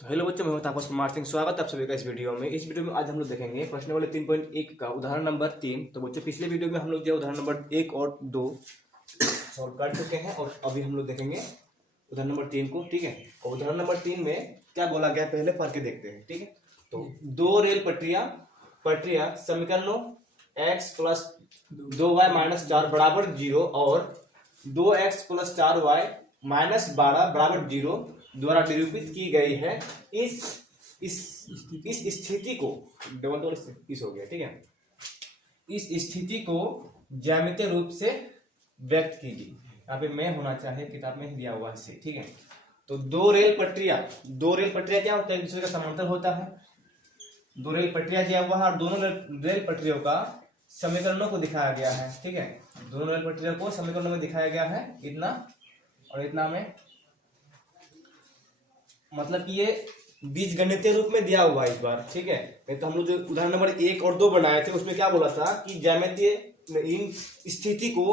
तो हेलो बच्चों, मैं हूं आपका कुमार सिंह। स्वागत है आप सभी का इस वीडियो में। इस वीडियो में आज हम लोग देखेंगे प्रश्न वाले 3.1 का उदाहरण नंबर 3। तो बच्चों, पिछले वीडियो में हम लोग जो उदाहरण नंबर 1 और 2 सॉल्व कर चुके हैं और अभी हम लोग देखेंगे उदाहरण नंबर 3 को। ठीक है, और उदाहरण नंबर 3 में क्या बोला गया पहले पढ़ के देखते हैं। ठीक है, तो दो रेल पटरियां समीकरणों x प्लस 2y माइनस 4 बराबर 0 और 2x प्लस 4y माइनस 12 बराबर 0 द्वारा निरूपित की गई है। इस स्थिति को इस हो गया। ठीक है, इस स्थिति को ज्यामितीय रूप से व्यक्त कीजिए। यहाँ पे मैं होना चाहिए, किताब में ही दिया हुआ है। ठीक है, तो दो रेल पटरियां क्या होता है? एक दूसरे का समांतर होता है। दो रेल पटरियां दिया हुआ है और दोनों रेल पटरियों का समीकरणों को दिखाया गया है। ठीक है, दोनों रेल पटरियों को समीकरणों में दिखाया गया है, इतना और इतना में, मतलब कि ये बीजगणितीय रूप में दिया हुआ है इस बार। ठीक है, नहीं तो हम लोग जो उदाहरण नंबर 1 और 2 बनाए थे उसमें क्या बोला था कि ज्यामितीय इन स्थिति को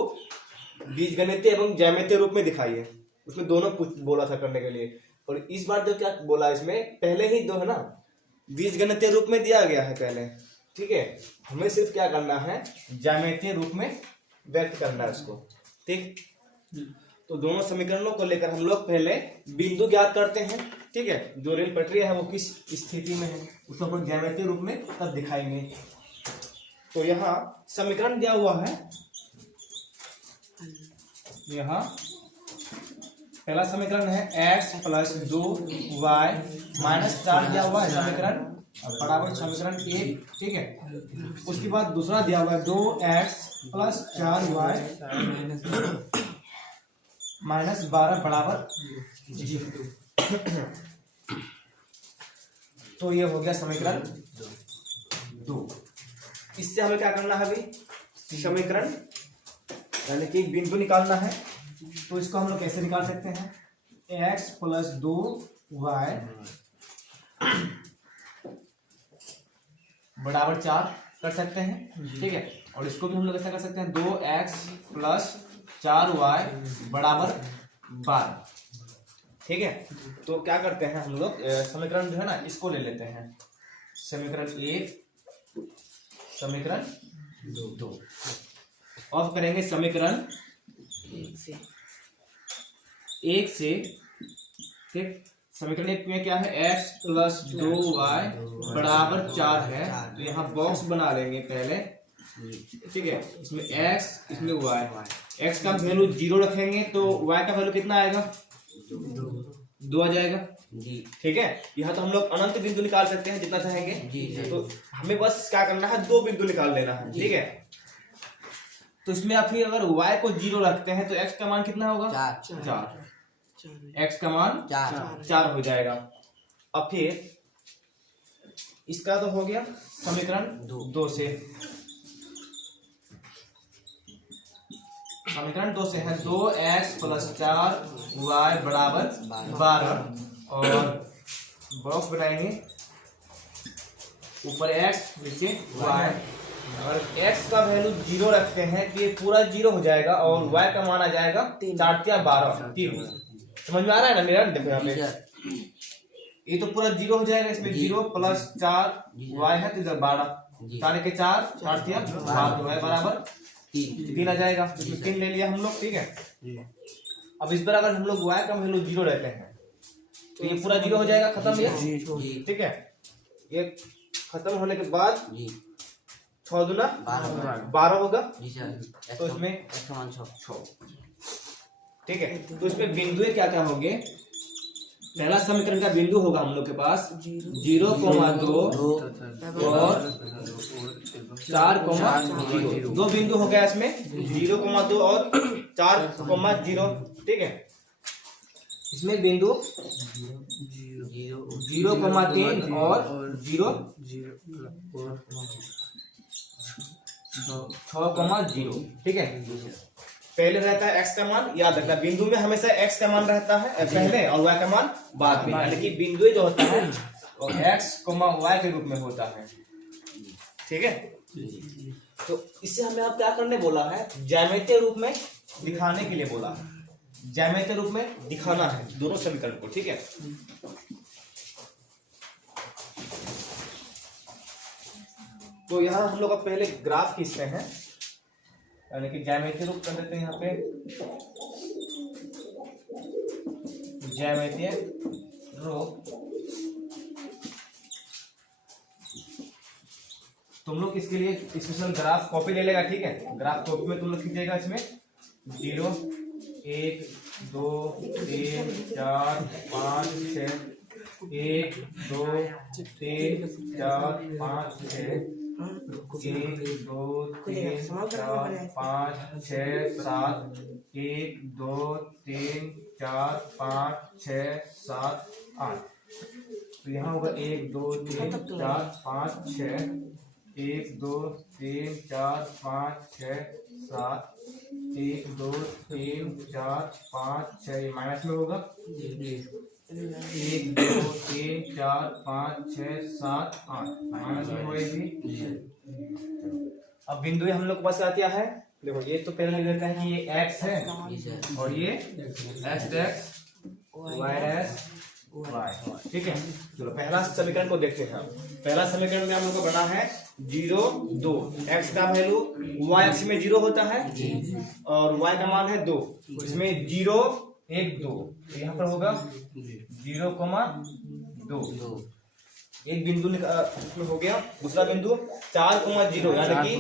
बीजगणितीय एवं ज्यामितीय रूप में दिखाइए। उसमें दोनों कुछ बोला था करने के लिए। और इस बार जो क्या बोला, इसमें पहले ही दो है ना, बीजगणितीय रूप में दिया गया है पहले। ठीक है, हमें सिर्फ क्या करना है, ज्यामितीय रूप में व्यक्त करना है उसको। ठीक, तो दोनों समीकरणों को लेकर हम लोग पहले बिंदु ज्ञात करते हैं। ठीक है, जो रेल पटरी है वो किस स्थिति में है उसको हम लोग ज्यामितीय रूप में तब दिखाएंगे। तो यहाँ समीकरण दिया हुआ है। यहाँ पहला समीकरण है x प्लस 2y माइनस 4 दिया हुआ है समीकरण बराबर समीकरण 1। ठीक है, उसके बाद दूसरा दिया हुआ है 2x प्लस 4y माइनस 12 बराबर 0। तो ये हो गया समीकरण 2। इससे हमें क्या करना है अभी, समीकरण यानी कि बिंदु निकालना है। तो इसको हम लोग कैसे निकाल सकते हैं, x प्लस 2y बराबर 4 कर सकते हैं। ठीक है, और इसको भी हम लोग ऐसा कर सकते हैं 2x प्लस 4y बराबर 12। ठीक है, तो क्या करते हैं हम लोग, समीकरण जो है ना इसको ले लेते हैं, समीकरण 1 समीकरण 2। अब करेंगे समीकरण 1 से। ठीक, समीकरण 1 में क्या है, x प्लस 2y बराबर 4 है। तो यहाँ बॉक्स बना लेंगे पहले। ठीक है, इसमें x इसमें y, x का वैल्यू 0 रखेंगे तो y का वैल्यू कितना आएगा, 2 आ जाएगा जी। ठीक है, यहाँ तो हम लोग अनंत बिंदु निकाल सकते हैं जितना चाहेंगे जी। तो हमें बस क्या करना है, 2 बिंदु निकाल लेना है। ठीक है, तो इसमें आप ही अगर y को 0 रखते हैं तो x का मान कितना होगा, 4। x का मान 4 हो जाएगा। अब फिर इसका तो हो गया समीकरण 2 से। समीकरण 2 से है 2x प्लस 4y बराबर 12 और बॉक्स बनाएंगे, ऊपर x नीचे y। अगर x का वैल्यू 0 रखते हैं तो ये पूरा 0 हो जाएगा और y का मान आ जाएगा 4 या 12। 3 समझ में आ रहा है ना मेरा? देखो यहाँ पे ये तो पूरा 0 हो जाएगा, इसमें 0 प्लस 4y है तो इधर 12, 4 के 4, 4 या 12 बराबर 3 आ जाएगा। तो 3 ले लिया हम लोग। ठीक है, अब इस पर अगर हम लोग y का वैल्यू 0 रहते हैं तो ये पूरा 0 हो जाएगा, खत्म ये। ठीक है, ये खत्म होने के बाद 6 दूना 12 होगा तो इसमें 6। ठीक है, तो इसमें बिंदु क्या क्या होंगे, पहला समीकरण का बिंदु होगा हम लोग के पास 0,2 और 4,0। 2 बिंदु हो गया इसमें, 0,2 और 4,0। ठीक है, इसमें बिंदु 0,3 और 6,0। ठीक है, पहले रहता है x का मान, याद रखना बिंदु में हमेशा x का मान रहता है पहले और y का मान बाद में, यानी कि बिंदु जो होता है और x, y के रूप में होता है। ठीक है, तो इससे हमें आप क्या करने बोला है, ज्यामितीय रूप में दिखाने के लिए बोला है, ज्यामितीय रूप में दिखाना है दोनों समीकरण को। ठीक है, तो यहाँ हम लोग अब पहले ग्राफ खींचते हैं, यानी कि ज्यामितीय रूप कर देते हैं यहाँ पे, ज्यामितीय रूप। तुम लोग इसके लिए स्पेशल ग्राफ कॉपी ले लेगा, ठीक है। ग्राफ कॉपी में तुम लोग खींचेगा इसमें 0 1 2 3 4 5 6 1 2 3 4 5 6 1 2 3 4 5 6 7 1 2 3 4 5 6 7 8। तो यहाँ होगा 1 2 3 4 5 6 1 2 3 4 5 6 7 1 2 3 4 5 6, ये माइनस में होगा 1 2 3 4 5 6 7 8 माइनस में होगी। अब बिंदु हम लोग के पास क्या है, देखो ये तो पहले लिख देते हैं कि ये x है और ये x y y, ठीक है। चलो पहला समीकरण को देखते हैं। पहला समीकरण में हम लोग को बना है 0 2, x का वैल्यू y अक्ष में 0 होता है और y का मान है 2, इसमें 0 1 2, यहाँ पर होगा 0,2। एक बिंदु हो गया। दूसरा बिंदु 4,0, यानी कि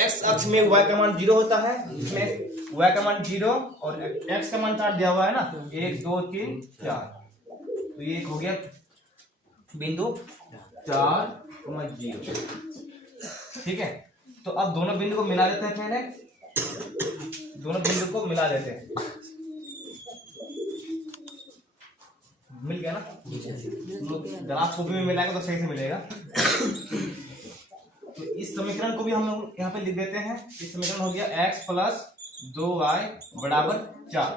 x अक्ष में y का मान 0 होता है, इसमें y का मान 0 और x का मान 4 दिया हुआ है ना, 1 2 3 4। तो ये हो गया बिंदु 4,0, ठीक है। तो अब दोनों बिंदु को मिला देते हैं, पहले दोनों बिंदु को मिला देते हैं, मिल गया ना। ग्राफ को भी मिलाएंगे तो सही से मिलेगा। तो इस समीकरण को भी हम लोग यहाँ पे लिख देते हैं। इस समीकरण हो गया x प्लस 2y बराबर 4,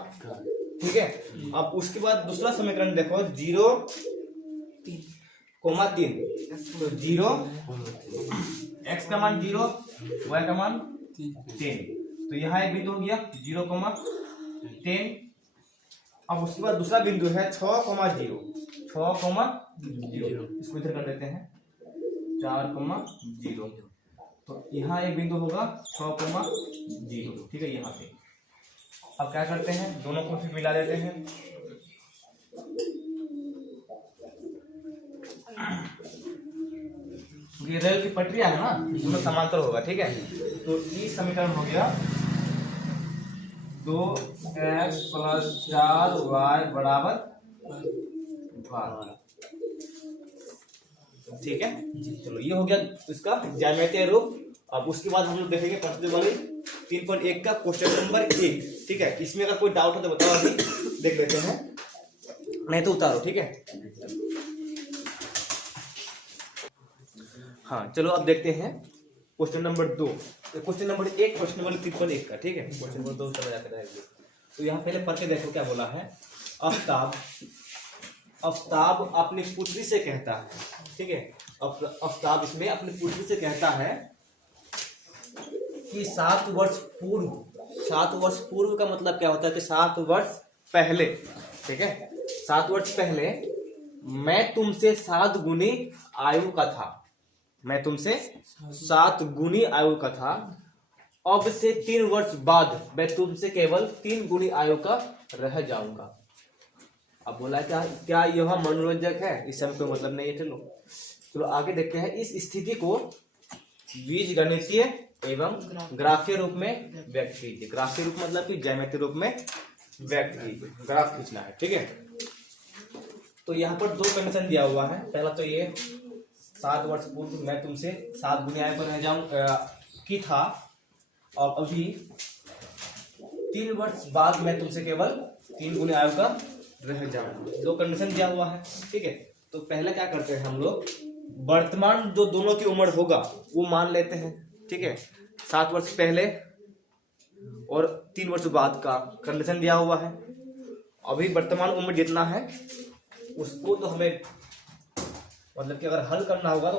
ठीक है। अब उसके बाद दूसरा समीकरण देखो 0, 3, तो 0 x का मान 0 y का मान 10, तो यहाँ एक बिंदु हो गया 0,10। अब उसके बाद दूसरा बिंदु है 6,0, इसको इधर कर देते हैं 4,0, तो यहाँ एक बिंदु होगा 6,0, ठीक है, यहाँ पे। अब क्या करते हैं, दोनों को फिर मिला देते हैं। ये रेल की पटरिया है ना, दोनों समांतर होगा, ठीक है। तो ये समीकरण हो गया 2x प्लस 4y बराबर 12, ठीक है। चलो ये हो गया इसका ज्यामितीय रूप। अब उसके बाद हम लोग देखेंगे प्रश्न वाली 3.1 का क्वेश्चन नंबर 1, ठीक है। इसमें अगर कोई डाउट हो तो बताओ, अभी देख लेते हैं, नहीं तो उतारो, ठीक है। हाँ चलो अब देखते हैं question number 2, question number 1, question number 3.1 का, ठीक है। क्वेश्चन नंबर 2 चला जाता है। तो यहाँ पहले पढ़ के देखो क्या बोला है। आफ्ताब अपनी पुत्री से कहता है, ठीक है। आफ्ताब इसमें अपनी पुत्री से कहता है कि 7 वर्ष पूर्व का मतलब क्या होता है कि 7 वर्ष पहले, ठीक है। 7 वर्ष पहले मैं तुमसे 7 गुनी आयु का था, मैं तुमसे 7 गुनी आयु का था। अब से 3 वर्ष बाद मैं तुमसे केवल 3 गुनी आयु का रह जाऊंगा। अब बोला क्या यह मनोरंजक है, इस समय कोई मतलब नहीं है। चलो आगे देखते हैं। इस स्थिति को बीजगणितीय एवं ग्राफीय रूप में व्यक्त कीजिए। ग्राफीय रूप मतलब कि ज्यामितीय रूप में व्यक्त कीजिए, ग्राफ खींचना है, ठीक है। तो यहाँ पर 2 कंडीशन दिया हुआ है। पहला तो ये 7 वर्ष पूर्व मैं तुमसे 7 गुनी आयु पर रह जाऊं की था, और अभी 3 वर्ष बाद मैं तुमसे केवल 3 गुनी आयु का रह जाऊंगा। 2 कंडीशन दिया हुआ है, ठीक है। तो पहले क्या करते हैं हम लोग, वर्तमान जो दोनों की उम्र होगा वो मान लेते हैं, ठीक है। 7 वर्ष पहले और 3 वर्ष बाद का कंडीशन दिया हुआ है। अभी वर्तमान उम्र जितना है उसको तो हमें मतलब कि अगर हल करना होगा तो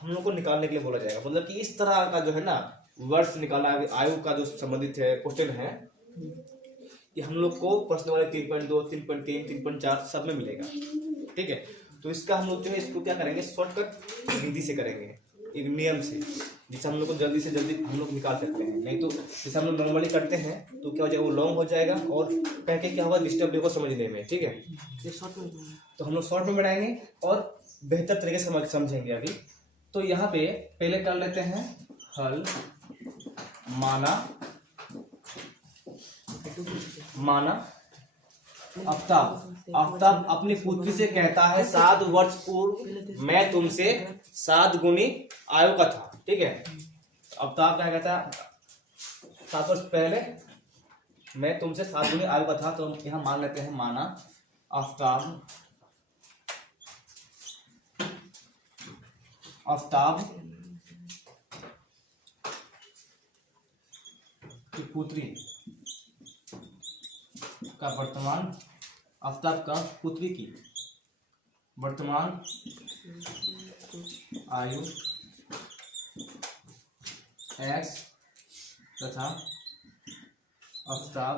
हम लोग को निकालने के लिए बोला जाएगा। मतलब कि इस तरह का जो है ना वर्ष निकालना, आयु का जो संबंधित है क्वेश्चन है, ये हम लोग को प्रश्न वाले 3.2, 3.3, 3.4 सब में मिलेगा, ठीक है। तो इसका हम लोग जो है इसको क्या करेंगे, शॉर्टकट विधि से करेंगे, एक नियम से, जिससे हम लोग को जल्दी से जल्दी हम लोग निकाल सकते हैं। नहीं तो जैसे हम लोग नॉर्मली करते हैं तो क्या हो जाएगा, वो लॉन्ग हो जाएगा और कह के क्या होगा, डिस्टर्ब होगा समझने में। ठीक है, तो हम लोग शॉर्ट में बनाएंगे और बेहतर तरीके से समझेंगे अभी। तो यहाँ पे पहले कर लेते हैं हल। माना आफ्ताब अपनी पुत्री से कहता है 7 वर्ष पूर्व मैं तुमसे 7 गुनी आयु का था। ठीक है, आफ्ताब क्या कहता है, 7 वर्ष पहले मैं तुमसे 7 गुनी आयु का था। तो यहाँ मान लेते हैं माना आफ्ताब की पुत्री का वर्तमान, आफ्ताब का पुत्री की वर्तमान आयु x तथा आफ्ताब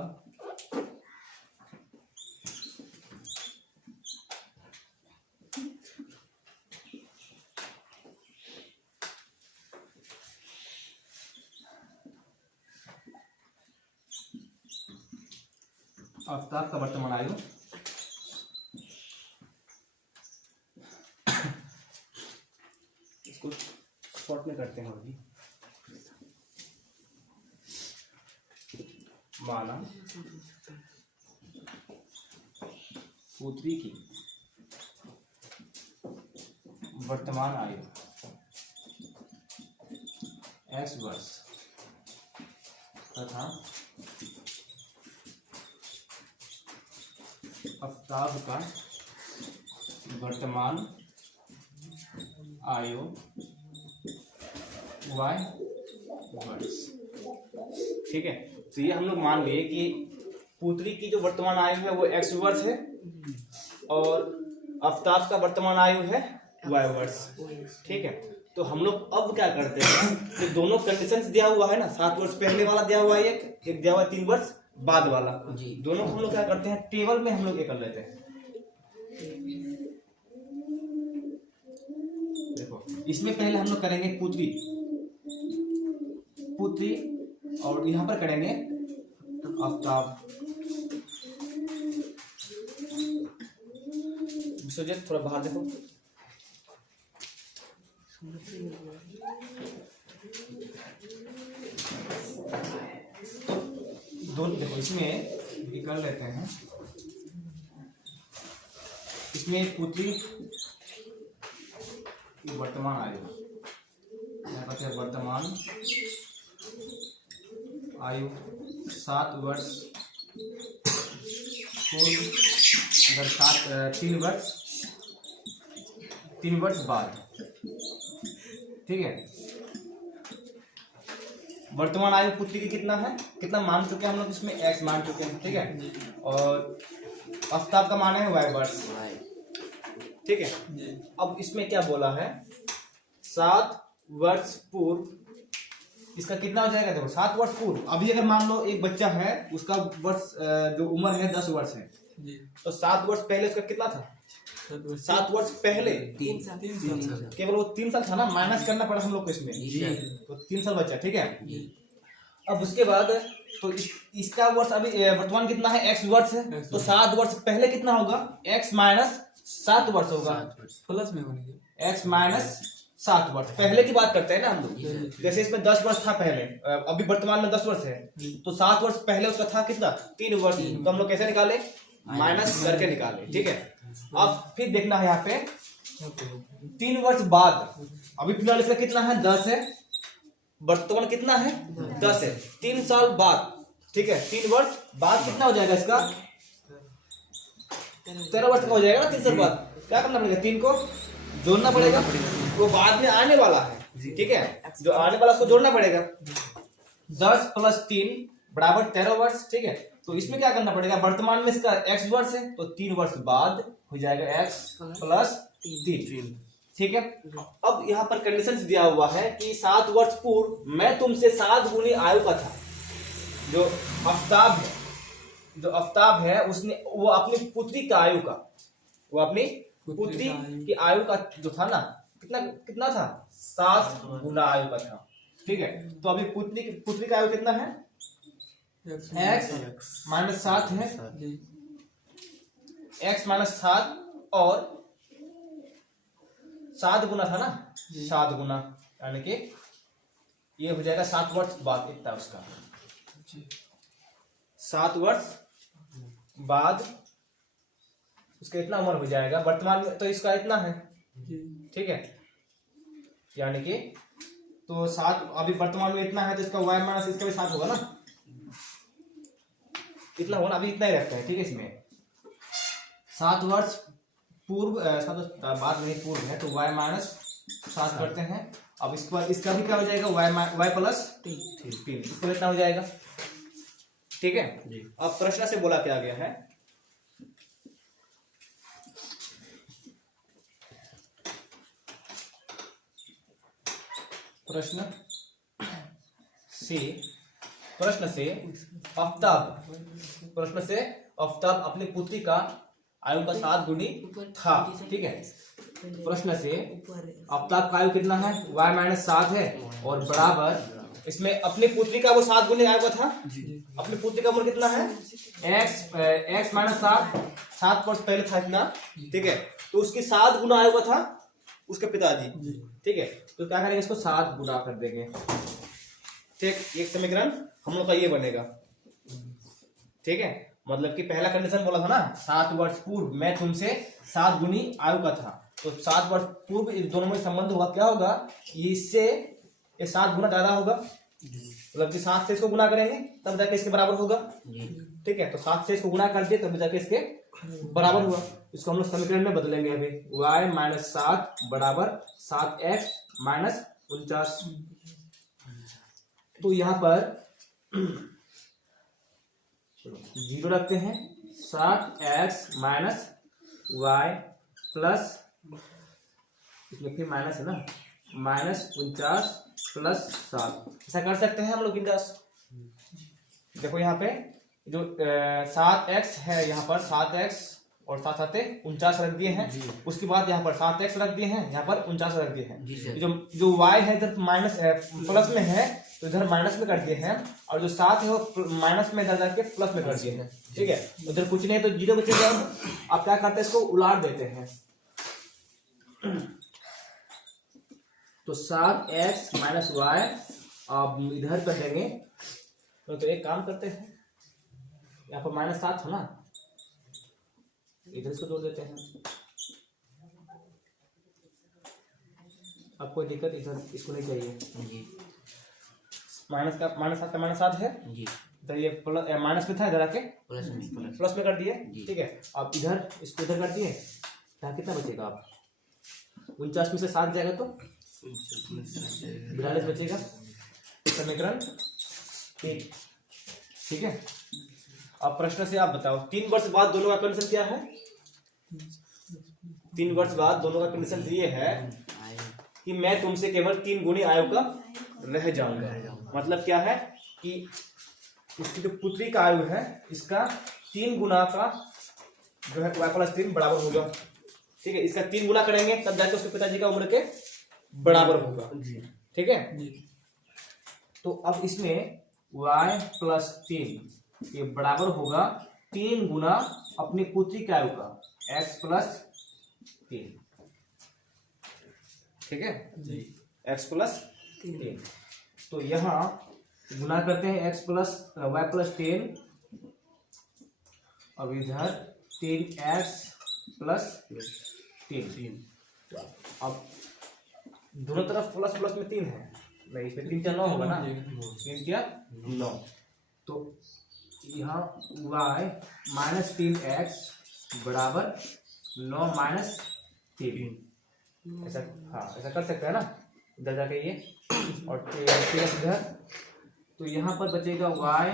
का वर्तमान आयु इसको शॉर्ट में करते हैं अभी। माना पुत्री की वर्तमान आयु x वर्ष तथा आफ्ताब का वर्तमान आयु y वर्ष। ठीक है, तो ये हम लोग मान लिए कि पुत्री की जो वर्तमान आयु है वो x वर्ष है और आफ्ताब का वर्तमान आयु है y वर्ष। ठीक है, तो हम लोग अब क्या करते हैं कि दोनों कंडीशंस दिया हुआ है ना, 7 वर्ष पहले वाला दिया हुआ है, एक दिया हुआ है 3 वर्ष बाद वाला, दोनों हम लोग क्या करते हैं, टेबल में हम लोग ये कर लेते हैं। देखो, इसमें पहले हम लोग करेंगे पुत्री और यहाँ पर करेंगे आफ्ताब। विश्वजीत थोड़ा बाहर देखो। दोनों देखो, इसमें भी कर लेते हैं। इसमें पुत्री की वर्तमान आयु, यहाँ पर है वर्तमान आयु 7 वर्ष पूर्व, 3 वर्ष बाद। ठीक है, वर्तमान आयु पुत्री की कितना है, कितना मान चुके हैं हम लोग, इसमें x मान चुके हैं। ठीक है, और आफ्ताब का मान है y वर्ष। ठीक है, अब इसमें क्या बोला है, 7 वर्ष पूर्व, इसका कितना हो जाएगा, देखो 7 वर्ष पूर्व। अभी अगर मान लो एक बच्चा है, उसका वर्ष जो उम्र है 10 वर्ष है, तो 7 वर्ष पहले उसका कितना था, 7 वर्ष पहले 3 साल, केवल वो 3 साल था ना, माइनस करना पड़ा हम लोग को इसमें, तो 3 साल बचा। ठीक है, अब उसके बाद तो इसका वर्ष अभी वर्तमान कितना है, x वर्ष है, तो 7 वर्ष पहले कितना होगा, x माइनस 7 वर्ष होगा, प्लस में होने x माइनस 7 वर्ष पहले की बात करते हैं ना हम लोग। जैसे इसमें 10 वर्ष था पहले, अभी वर्तमान में 10 वर्ष है, तो 7 वर्ष पहले उसका था कितना, 3 वर्ष, तो हम लोग कैसे निकाले, माइनस करके निकाले। ठीक है, अब फिर देखना है यहाँ पे 3 वर्ष बाद, अभी फिलहाल इसका कितना है, 10 है, वर्तमान कितना है, 10 है, 3 साल बाद। ठीक है, 3 वर्ष बाद कितना हो जाएगा इसका, 13 वर्ष का हो जाएगा ना। 3 साल बाद क्या करना पड़ेगा, 3 को जोड़ना पड़ेगा, वो बाद में आने वाला है। ठीक है, जो आने वाला उसको जोड़ना पड़ेगा, 10 प्लस 3 बराबर 13 वर्ष। ठीक है, तो इसमें क्या करना पड़ेगा, वर्तमान में इसका x वर्ष है, तो 3 वर्ष बाद हो जाएगा x प्लस 3। ठीक है, अब यहाँ पर कंडीशंस दिया हुआ है कि 7 वर्ष पूर्व मैं तुमसे 7 गुनी आयु का था। जो आफ्ताब है उसने वो अपनी पुत्री का आयु का, वो अपनी पुत्री की आयु का जो था ना, कितना कितना था 7 गुना आयु का था। ठीक है, तो अभी पुत्री का आयु कितना है x माइनस 7 है, x माइनस 7 और 7 गुना था ना, 7 गुना यानी कि ये हो जाएगा 7 वर्ष बाद इतना उसका 7 वर्ष बाद उसका इतना उम्र हो जाएगा। वर्तमान में तो इसका इतना है, ठीक है, यानी कि तो 7 अभी वर्तमान में इतना है तो इसका y माइनस इसका भी 7 होगा ना, इतना होगा ना, अभी इतना ही रखते हैं। ठीक है, इसमें 7 वर्ष पूर्व 7 वर्ष बाद नहीं पूर्व है तो y माइनस 7 करते हैं। अब इसका भी क्या हो जाएगा y प्लस 3, इसको इतना हो जाएगा। ठीक है, अब प्रश्न से बोला क्या गया है, प्रश्न से आफ्ताब अपनी पुत्री का आयु का 7 गुनी था। ठीक है, प्रश्न से आफ्ताब का आयु कितना है y माइनस 7 है और बराबर इसमें अपनी पुत्री का वो 7 गुनी आयु का था। अपनी पुत्री का उम्र कितना है x माइनस 7 वर्ष पहले था इतना। ठीक है, तो उसकी 7 गुना आयु का था उसके पिताजी। ठीक है, तो क्या करेंगे, इसको 7 गुना कर देंगे। ठीक, एक समीकरण हम लोग का ये बनेगा। ठीक है, मतलब कि पहला कंडीशन बोला था ना 7 वर्ष पूर्व मैं तुमसे 7 गुनी आयु का था, तो 7 वर्ष पूर्व इन दोनों में संबंध होगा, क्या होगा इससे ये 7 गुना ज्यादा होगा, मतलब कि 7 से इसको गुना करेंगे तब जाके इसके बराबर होगा। ठीक है, तो 7 से इसको गुना कर दिए तब जाके इसके बराबर हुआ। इसको हम लोग समीकरण में बदलेंगे अभी, y माइनस 7 बराबर 7x माइनस 49। तो यहाँ पर 0 रखते हैं, 7x माइनस y प्लस इसमें फिर माइनस है ना, माइनस 49 प्लस 7। ऐसा कर सकते हैं हम लोग इंदास। देखो यहाँ पे जो 7x है, यहाँ पर 7x और 7 साथ 49 रख दिए हैं, उसके बाद यहाँ पर 7x रख दिए हैं, यहाँ पर 49 रख दिए हैं। जो y है इधर माइनस प्लस में है तो इधर माइनस में कर दिए हैं, और जो 7 है वो माइनस में इधर जाके प्लस में कर दिए हैं। ठीक है, उधर कुछ नहीं तो 0 बचेगा। आप क्या करते हैं, इसको उलाट देते हैं, तो 7x माइनस y आप इधर कर देंगे। तो एक काम करते हैं, यहाँ पर माइनस 7 था ना, इधर इसको जोड़ देते हैं। अब कोई दिक्कत इधर इसको नहीं चाहिए, माइनस 7 का माइनस 7 है जी, तो ये माइनस में था, इधर आके प्लस में कर दिए। ठीक है, आप इधर इसको इधर कर दिए, कितना बचेगा, आप 49 में से 7 जाएगा तो 42 बचेगा। समीकरण 1। ठीक है, अब प्रश्न से आप बताओ 3 वर्ष बाद दोनों का कंडीशन क्या है। 3 वर्ष बाद दोनों का कंडीशन ये है कि मैं तुमसे केवल 3 गुनी आयु का रह जाऊंगा। मतलब क्या है कि उसकी जो पुत्री का आयु है इसका 3 गुना का जो है y प्लस 3 बराबर होगा। ठीक है, इसका 3 गुना करेंगे तब जाके उसके पिताजी का उम्र के बराबर होगा। ठीक है, तो अब इसमें y प्लस 3 ये बराबर होगा 3 गुना अपनी पुत्री की आयु का x प्लस 3। ठीक है, x प्लस 3, तो यहाँ गुना करते हैं x प्लस y प्लस 10, अब इधर 3x प्लस 3। अब दोनों तरफ प्लस प्लस में 3 है, नहीं इसमें 3 9 होगा ना, 3 9, तो यहाँ y माइनस 3x बराबर 9 माइनस 3। ऐसा ऐसा कर सकते हैं ना, इधर जाके ये और 3 इधर, तो यहाँ पर बचेगा y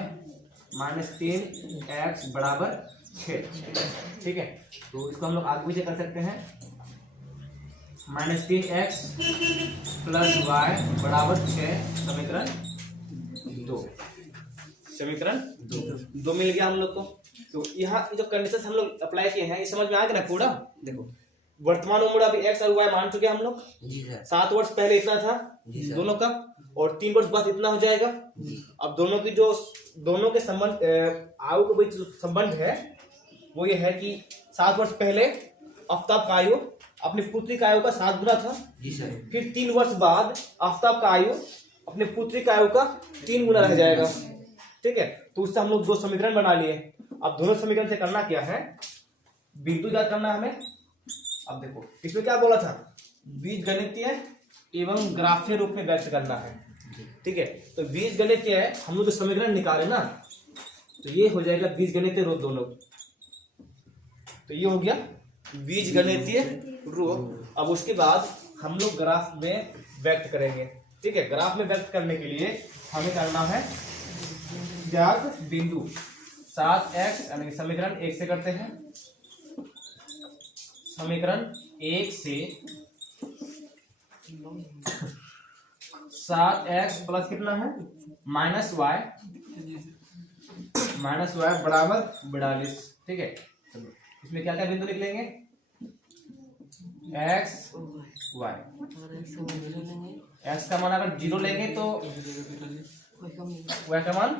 माइनस 3x बराबर 6। ठीक है, तो इसको हम लोग आगे पीछे कर सकते हैं, माइनस 3x प्लस y बराबर 6। समीकरण 2, समीकरण 2 मिल गया हम लोग को। तो यहाँ जो कंडीशन हम लोग अप्लाई किए हैं ये समझ में आ गया ना पूरा। देखो वर्तमान उम्र अभी x और y मान चुके हैं हम लोग जी सर। 7 वर्ष पहले इतना था जी सर। दोनों का, और 3 वर्ष बाद इतना हो जाएगा। अब दोनों की जो दोनों के संबंध आयु के बीच जो संबंध है वो ये है कि 7 वर्ष पहले आफ्ताब का आयु अपनी पुत्री का आयु का 7 गुना था। जी सर। फिर 3 वर्ष बाद आफ्ताब का आयु अपने पुत्री का आयु का 3 गुना रह जाएगा। ठीक है, तो उससे हम लोग 2 समीकरण बना लिए। अब दोनों समीकरण से करना क्या है, बिंदु ज्ञात करना है हमें। अब देखो इसमें क्या बोला था, बीजगणितीय एवं ग्राफीय रूप में व्यक्त करना है। ठीक है, तो बीजगणितीय हम लोग जो समीकरण निकाले ना, तो ये हो जाएगा बीजगणितीय रूप दोनों। तो ये हो गया बीजगणितीय रूप। अब उसके बाद हम लोग ग्राफ में व्यक्त करेंगे। ठीक है, ग्राफ में व्यक्त करने के लिए हमें करना है ज्ञात बिंदु 7x, यानी समीकरण 1 से करते हैं। समीकरण 1 से 7x प्लस कितना है माइनस y बराबर 42। ठीक है, इसमें क्या क्या बिंदु निकलेंगे, x y। x का मान अगर 0 लेंगे तो y का मान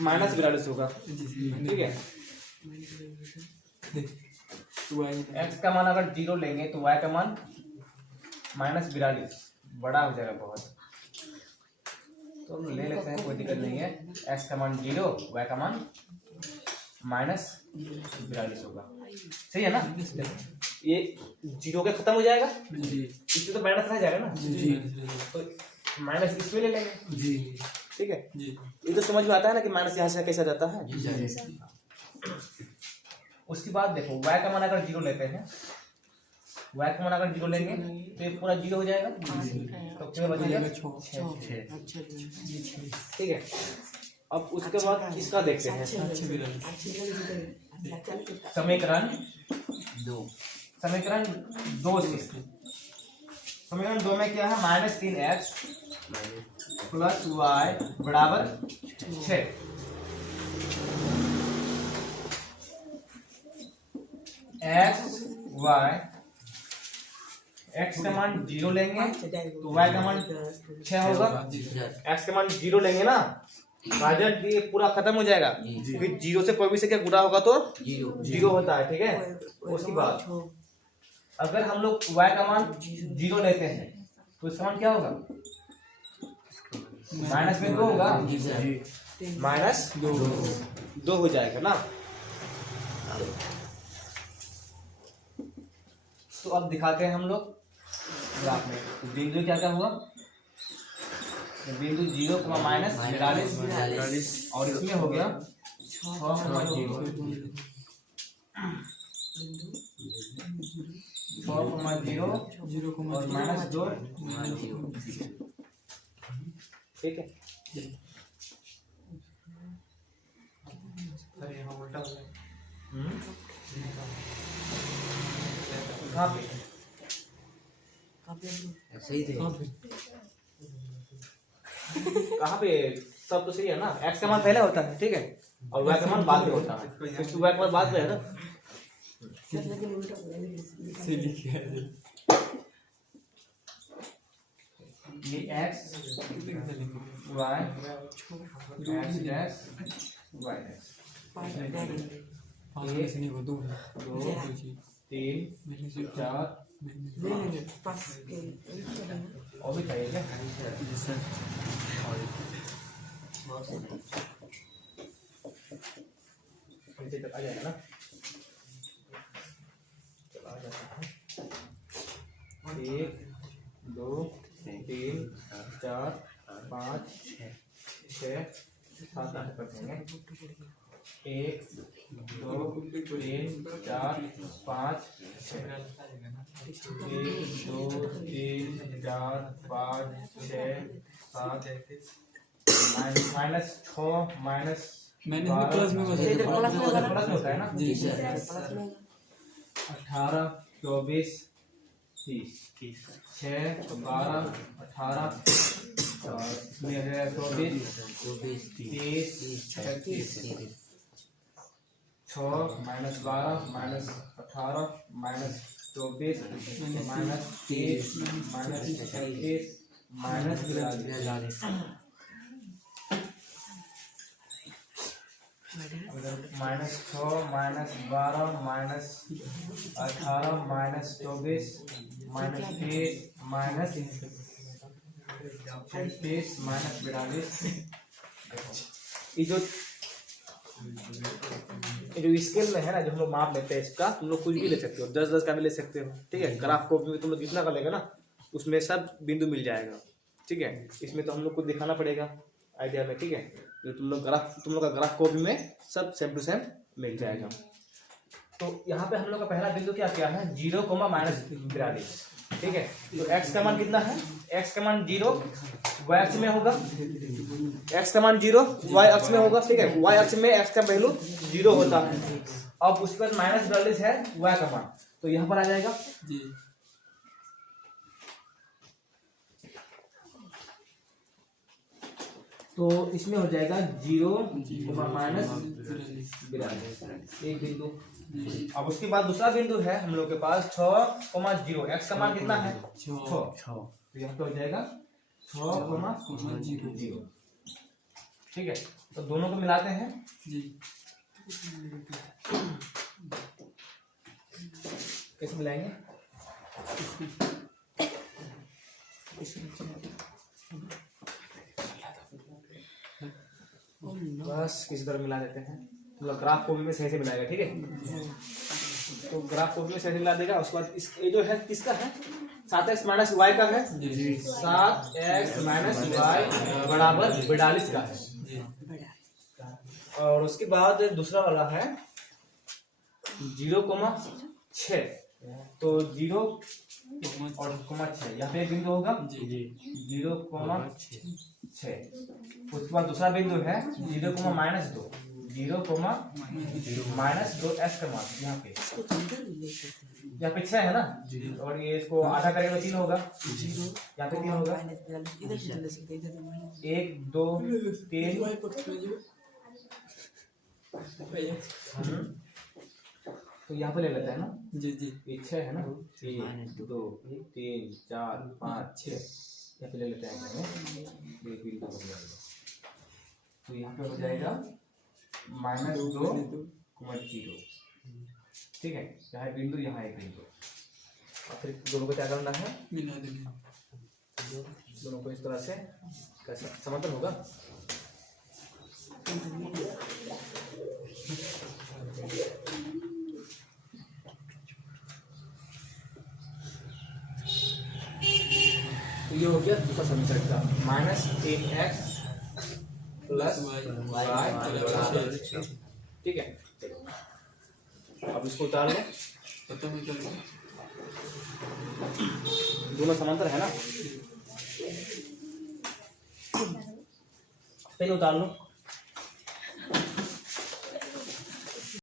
माइनस 42 होगा। ठीक है, x का मान अगर 0 लेंगे तो y का मान माइनस 42 बड़ा हो जाएगा बहुत, तो हम ले लेते हैं, कोई दिक्कत नहीं है। x का मान 0, y का मान माइनस 42 होगा। सही है ना, ये 0 के खत्म हो जाएगा, इसमें तो माइनस रह जाएगा ना, तो माइनस इसमें ले लेंगे। ठीक है, ये तो समझ में आता है ना कि माइनस यहाँ से कैसे जाता है। उसके बाद देखो y का मान अगर 0 लेते हैं, y का मान अगर 0 लेंगे तो ये पूरा 0 हो जाएगा, तो कितना बचेगा 6। ठीक है, अब उसके बाद इसका देखते हैं समीकरण 2 से। समीकरण 2 में क्या है, माइनस 3x प्लस y बराबर 6। x का मान 0 लेंगे तो y का मान 6 होगा। x का मान 0 लेंगे ना, भाजन ये पूरा खत्म हो जाएगा, क्योंकि 0 से कोई भी से क्या गुणा होगा तो 0 होता है। ठीक है, उसके बाद अगर हम लोग y का मान 0 लेते हैं तो इसका मान क्या होगा, माइनस में 2 होगा, माइनस 2 हो जाएगा ना। तो अब दिखाते हैं हम लोग ग्राफ में, तो बिंदु क्या क्या हुआ, बिंदु 0, माइनस 42 और इसमें हो गया 6,0 और माइनस 2। ठीक है, कहाँ पे सही थे, कहाँ पे सब तो सही है ना। x का मान पहले होता है, ठीक है, और y का मान बाद में होता है, क्योंकि y का मान बाद में है ना। ये x y x dash y dash 1 2 3 4 और भी चाहिए क्या, नीचे तक आ जाएगा ना, चला आ जाता है। 1 2 3 4 5 6 7 8 कर देंगे। 1 2 3 4 5 6 1 2 3 4 5 6 7 माइनस 6 माइनस प्लस में होता है ना। 18 24 30 6 12 18 24 30 36 6 minus 12 minus 18 minus 24 minus 30 minus 36 minus 42 minus 6 minus 12 minus 18 minus 24 minus 30 minus 36 minus 42। ये जो स्केल में है ना, जो हम लोग माप लेते हैं इसका, तुम लोग कुछ भी ले सकते हो, 10-10 का भी ले सकते हो, ठीक है। ग्राफ को तुम लोग जितना का लेगा ना उसमें सब बिंदु मिल जाएगा, ठीक है। इसमें तो हम लोग को दिखाना पड़ेगा आइडिया में, ठीक है। तो तुम लोग का ग्राफ कॉपी में सब सेम टू सेम मिल जाएगा। तो यहाँ पे हम लोग का पहला बिंदु क्या है, 0, -42, ठीक है। तो x का मान कितना है, x का मान 0 y अक्ष में होगा, x का मान 0 y अक्ष में होगा, ठीक है। y अक्ष में x का वैल्यू 0 होता है। अब उसके बाद -42 है y का मान, तो यहाँ पर आ जाएगा जी। तो इसमें हो जाएगा 0, -42 एक बिंदु। अब उसके बाद दूसरा बिंदु है हम लोग के पास 6,0, x का मान कितना है 6, तो यहाँ पे हो जाएगा 6,0, ठीक है। तो दोनों को मिलाते हैं जी। कैसे मिलाएंगे, बस किसी तरह मिला देते हैं। मतलब ग्राफ को भी में सही से मिलाएगा, ठीक है। तो ग्राफ को भी में सही से मिला देगा। उसके बाद ये जो है किसका है, 7x माइनस वाई का है, 7x माइनस वाई बराबर 42 का है। और उसके बाद दूसरा वाला है 0,6, तो 0 और 6 यहाँ पे एक बिंदु होगा 0,6। उसके बाद दूसरा बिंदु है 0, -2, 0, -2 x का मान यहाँ पे 6 है ना, और ये इसको आधा करेंगे तो 3 होगा, यहाँ पे 3 होगा, 1 2 3 तो यहाँ पे ले लेते हैं ना जी जी। ये 6 है ना, 1 2 3 4 5 6 यहाँ पे ले लेते हैं, तो यहाँ पे हो जाएगा -2,0, ठीक है। यहाँ बिंदु, यहाँ एक बिंदु, फिर दोनों को क्या करना है, मिला देना दोनों को इस तरह से, कैसा समांतर होगा। तो ये हो गया दूसरा समीकरण का, -3x + y, ठीक है। अब इसको उतार लो, दोनों समांतर है ना, पेन उतार लो।